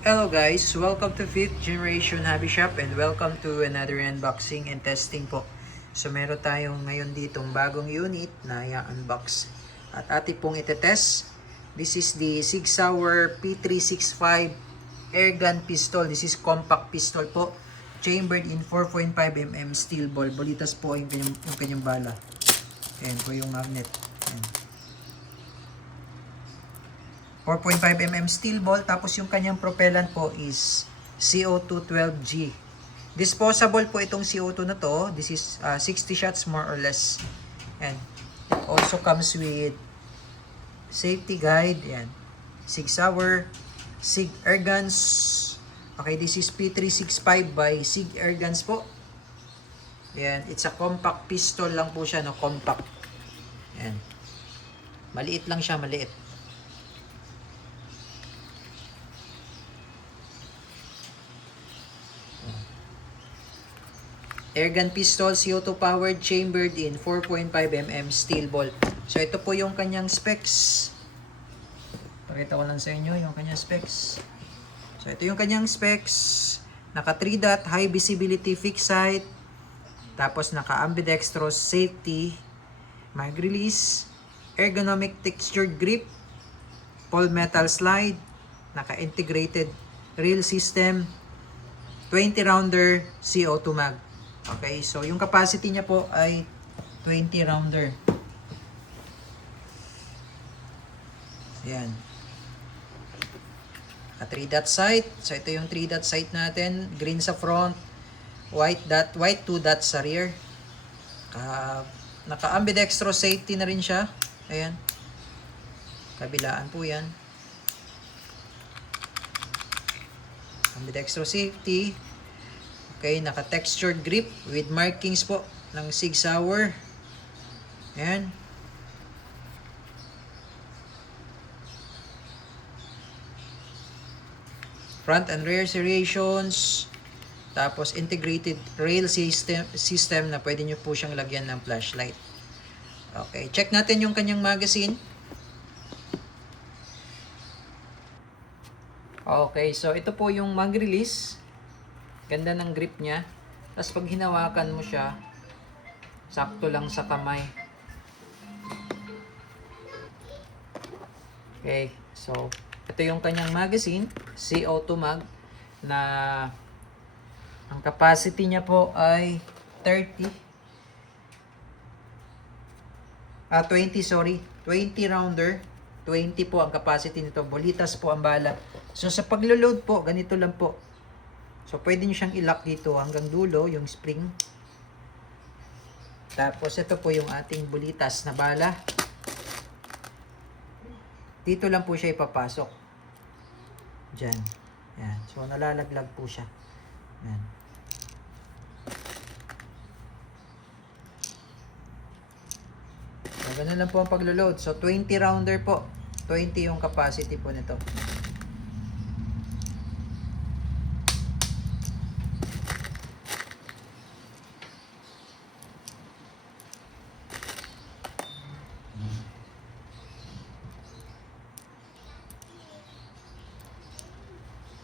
Hello guys, welcome to 5th Generation Hobby Shop and welcome to another unboxing and testing po. So meron tayong ngayon ditong bagong unit na i-unbox at ating pong itetest. This is the Sig Sauer P365 airgun pistol. This is compact pistol po. Chambered in 4.5mm steel ball. Bolitas po yung kanyang bala. Ayan po yung magnet. Ayan. 4.5mm steel ball, tapos yung kanyang propellant po is CO212G. Disposable po itong CO2 na to. This is 60 shots more or less. And it also comes with safety guide. Yan. Sig Sauer, Sig Airguns. Okay, this is P365 by Sig Airguns po. Yan, it's a compact pistol lang po siya, no, compact. Yan. Maliit lang siya, maliit. Airgun pistol, CO2 powered, chambered in 4.5mm steel ball. So ito po yung kanyang specs. Pakita ko lang sa inyo yung kanyang specs. So ito yung kanyang specs. Naka 3 dot, high visibility fixed sight. Tapos naka ambidextrous safety, mag release, ergonomic textured grip, all metal slide, naka integrated reel system, 20 rounder CO2 mag. Okay, so yung capacity niya po ay 20 rounder. Ayan. A 3 dot sight. So ito yung 3 dot sight natin. Green sa front, white 2 dots sa rear. Naka ambidextrous safety na rin siya. Ayan. Kabilaan po yan. Ambidextrous safety. Okay, naka-textured grip with markings po ng Sig Sauer. Ayan. Front and rear serrations. Tapos integrated rail system na pwede nyo po siyang lagyan ng flashlight. Okay, check natin yung kanyang magazine. Okay, so ito po yung mag-release. Ganda ng grip niya. Tapos pag hinawakan mo siya, sakto lang sa kamay. Okay, so ito yung kanyang magazine, CO2 mag, na ang capacity niya po ay 20 rounder. 20 po ang capacity nito. Bolitas po ang bala. So sa paglo-load po, ganito lang po. So, pwede nyo siyang i-lock dito hanggang dulo, yung spring. Tapos, ito po yung ating bulitas na bala. Dito lang po siya ipapasok. Diyan. Yan. So, nalalaglag po siya. Yan. So, ganun lang po ang paglo-load. So, 20 rounder po. 20 yung capacity po nito.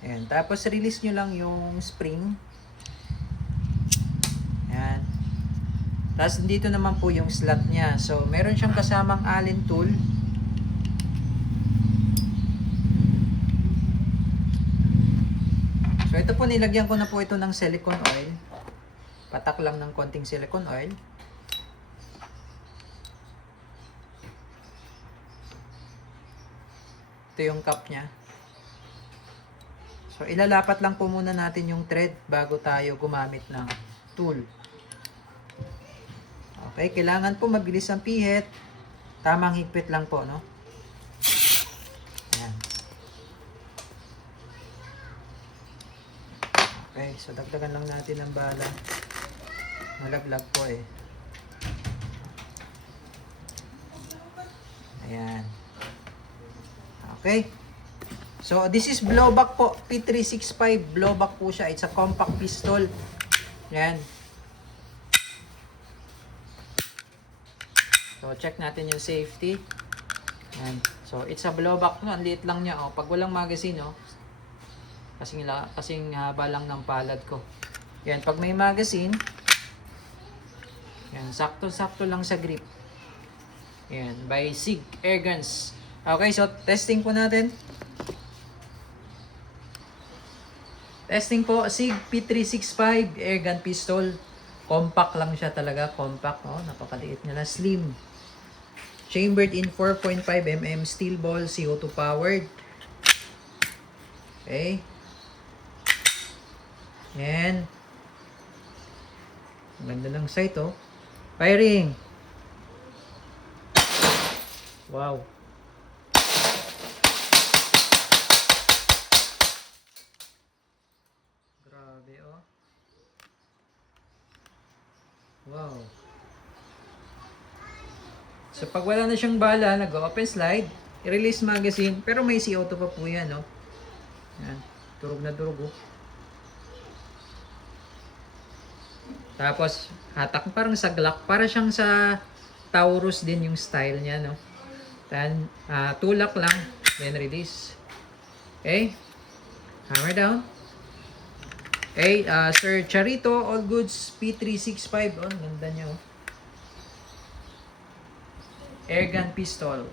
Ayan. Tapos, release nyo lang yung spring. Ayan. Tapos, dito naman po yung slot niya. So, meron siyang kasamang Allen tool. So, ito po, nilagyan ko na po ito ng silicone oil. Patak lang ng konting silicone oil. Ito yung cup niya. So, ilalapat lang po muna natin yung thread bago tayo gumamit ng tool. Okay, kailangan po mabilis ang pihit. Tamang higpit lang po, no? Ayan. Okay, so dagdagan lang natin ang bala. Malaglag po eh. Ayan. Okay. So, this is blowback po. P365 blowback po siya. It's a compact pistol. Yan. So, check natin yung safety. Yan. So, it's a blowback. No, ang liit lang niya. Oh. Pag walang magazine, oh, Kasing haba lang ng palad ko. Yan, pag may magazine, yan, sakto-sakto lang sa grip. Yan, by SIG Airguns. Okay, so testing po natin. Testing po, SIG P365 Airgun Pistol. Compact lang siya talaga, compact. Oh, napakaliit niya na, slim. Chambered in 4.5mm steel ball, CO2 powered. Okay. Yan. Ang ganda ng sight, oh. Firing. Wow. Grabe, oh. Wow. So, pag wala na siyang bala, nag-open slide, i-release magazine, pero may CO2 pa po yan, no? Yan. Durog na durog, oh. Tapos, hatak parang sa Glock. Para siyang sa Taurus din yung style niya, no? Then, tulak lang. Then, release. Okay? Hammer down. Okay, Sir Charito, All Goods P365. Oh, ganda niya, oh. Airgun pistol.